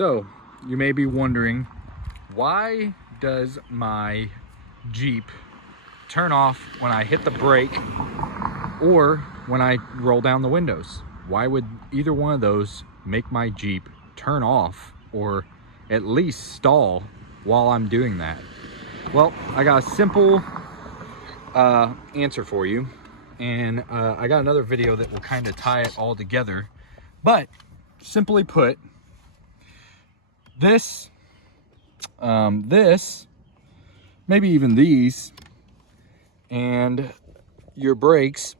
So you may be wondering, why does my Jeep turn off when I hit the brake or when I roll down the windows? Why would either one of those make my Jeep turn off or at least stall while I'm doing that? Well, I got a simple answer for you, and I got another video that will kind of tie it all together. But simply put, this, maybe even these, and your brakes,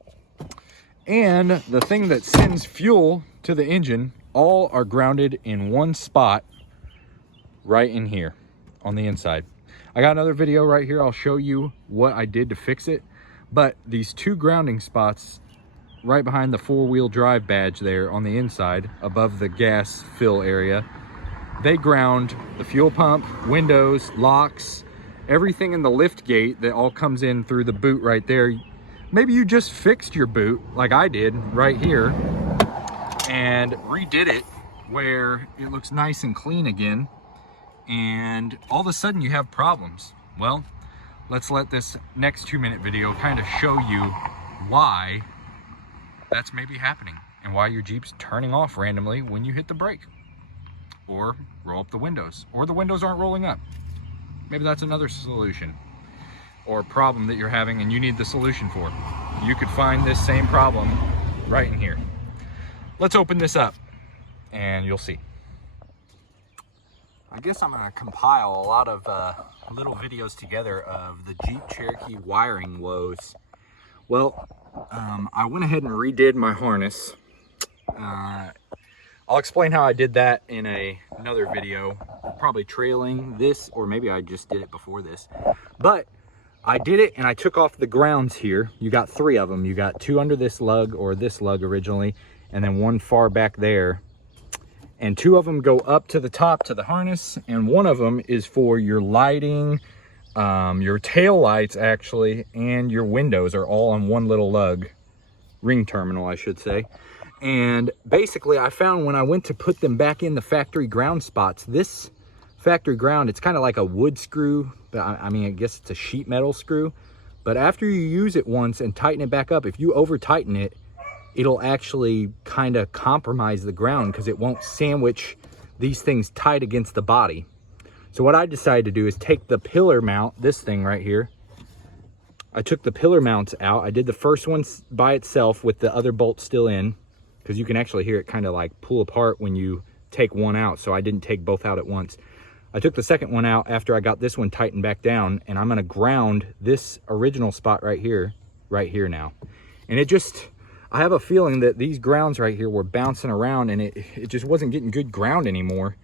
and the thing that sends fuel to the engine all are grounded in one spot right in here on the inside. I got another video right here. I'll show you what I did to fix it. But these two grounding spots right behind the four-wheel drive badge there on the inside above the gas fill area, they ground the fuel pump, windows, locks, everything in the lift gate that all comes in through the boot right there. Maybe you just fixed your boot like I did right here and redid it where it looks nice and clean again, and all of a sudden you have problems. Well, let's let this next 2-minute video kind of show you why that's maybe happening and why your Jeep's turning off randomly when you hit the brake or roll up the windows, or the windows aren't rolling up. Maybe that's another solution or problem that you're having and you need the solution for. You could find this same problem right in here. Let's open this up and you'll see. I guess I'm gonna compile a lot of little videos together of the Jeep Cherokee wiring woes. Well, I went ahead and redid my harness. I'll explain how I did that in another video, probably trailing this, or maybe I just did it before this. But I did it and I took off the grounds here. You got 3 of them. You got 2 under this lug, or this lug originally, and then 1 far back there. And 2 of them go up to the top to the harness, and 1 of them is for your lighting, your tail lights actually, and your windows are all on 1 little lug, ring terminal I should say. And basically I found when I went to put them back in the factory ground spots, this factory ground, it's kind of like a wood screw, but I mean, I guess it's a sheet metal screw. But after you use it once and tighten it back up, if you over tighten it, it'll actually kind of compromise the ground because it won't sandwich these things tight against the body. So what I decided to do is take the pillar mount, this thing right here. I took the pillar mounts out. I did the first one by itself with the other bolt still in, because you can actually hear it kind of like pull apart when you take one out. So I didn't take both out at once. I took the second one out after I got this one tightened back down, and I'm gonna ground this original spot right here now. And it just, I have a feeling that these grounds right here were bouncing around and it just wasn't getting good ground anymore.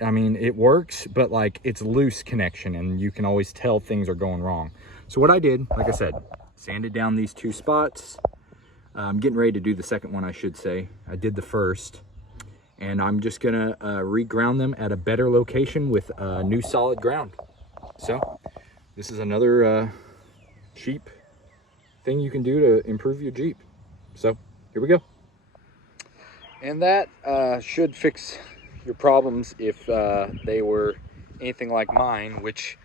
I mean, it works, but like it's loose connection and you can always tell things are going wrong. So what I did, like I said, sanded down these 2 spots. I'm getting ready to do the second one, I should say. I did the first, and I'm just gonna re-ground them at a better location with new solid ground. So this is another cheap thing you can do to improve your Jeep. So here we go. And that should fix your problems if they were anything like mine, which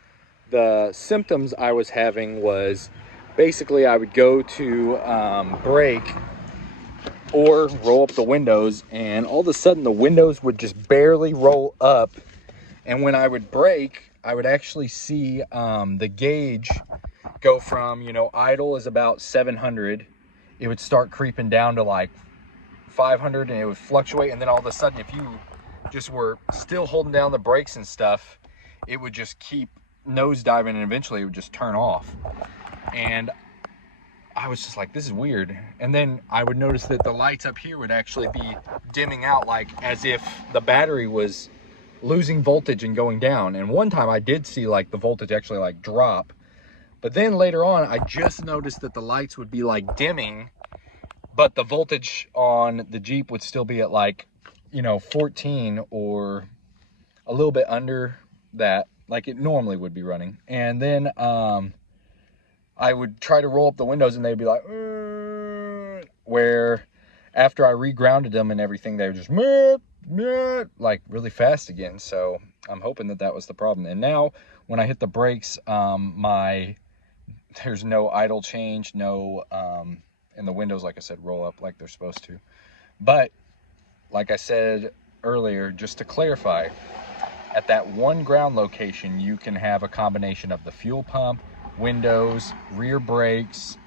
the symptoms I was having was basically I would go to brake or roll up the windows, and all of a sudden the windows would just barely roll up. And when I would brake, I would actually see the gauge go from, you know, idle is about 700. It would start creeping down to like 500, and it would fluctuate. And then all of a sudden, if you just were still holding down the brakes and stuff, it would just keep nosediving, and eventually it would just turn off. And I was just like, this is weird. And then I would notice that the lights up here would actually be dimming out, like as if the battery was losing voltage and going down. And one time I did see like the voltage actually like drop. But then later on, I just noticed that the lights would be like dimming, but the voltage on the Jeep would still be at like, you know, 14 or a little bit under that, like it normally would be running. And then I would try to roll up the windows and they'd be like, where after I re-grounded them and everything, they were just, like really fast again. So I'm hoping that that was the problem. And now when I hit the brakes, there's no idle change, no, and the windows, like I said, roll up like they're supposed to. But like I said earlier, just to clarify, at that one ground location, you can have a combination of the fuel pump, windows, rear brakes,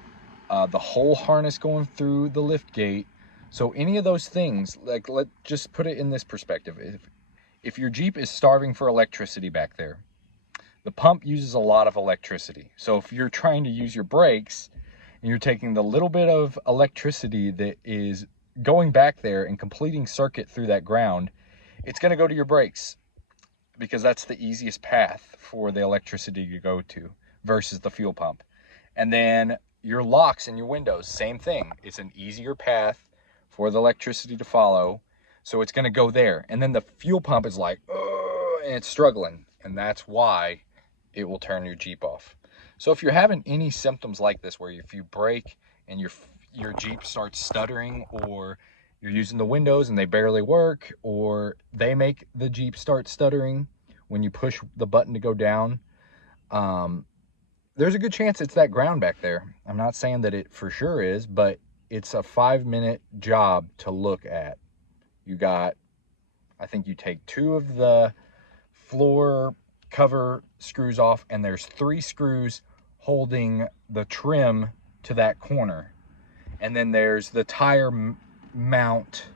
the whole harness going through the lift gate. So any of those things, like, let's just put it in this perspective. If your Jeep is starving for electricity back there, the pump uses a lot of electricity. So if you're trying to use your brakes and you're taking the little bit of electricity that is going back there and completing circuit through that ground, it's going to go to your brakes, because that's the easiest path for the electricity to go to versus the fuel pump. And then your locks and your windows, same thing. It's an easier path for the electricity to follow, so it's going to go there. And then the fuel pump is like, and it's struggling, and that's why it will turn your Jeep off. So if you're having any symptoms like this, where if you brake and your Jeep starts stuttering, or you're using the windows and they barely work, or they make the Jeep start stuttering when you push the button to go down, there's a good chance it's that ground back there. I'm not saying that it for sure is, but it's a 5-minute job to look at. I think you take 2 of the floor cover screws off, and there's 3 screws holding the trim to that corner. And then there's the tire mount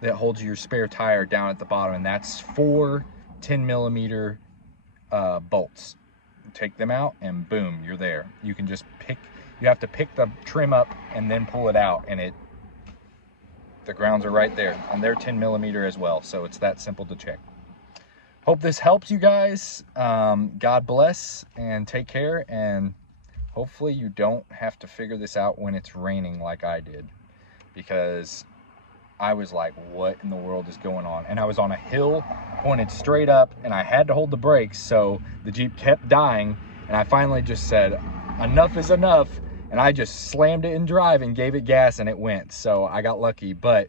that holds your spare tire down at the bottom, and that's 4 10mm bolts. Take them out and boom, you're there. You can just you have to pick the trim up and then pull it out, and the grounds are right there, and they're 10mm as well. So it's that simple to check. Hope this helps you guys. God bless and take care, and hopefully you don't have to figure this out when it's raining like I did, because I was like, what in the world is going on? And I was on a hill pointed straight up, and I had to hold the brakes, so the Jeep kept dying. And I finally just said, enough is enough. And I just slammed it in drive and gave it gas, and it went. So I got lucky, but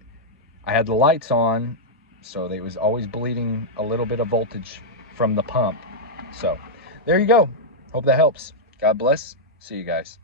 I had the lights on, so it was always bleeding a little bit of voltage from the pump. So there you go. Hope that helps. God bless. See you guys.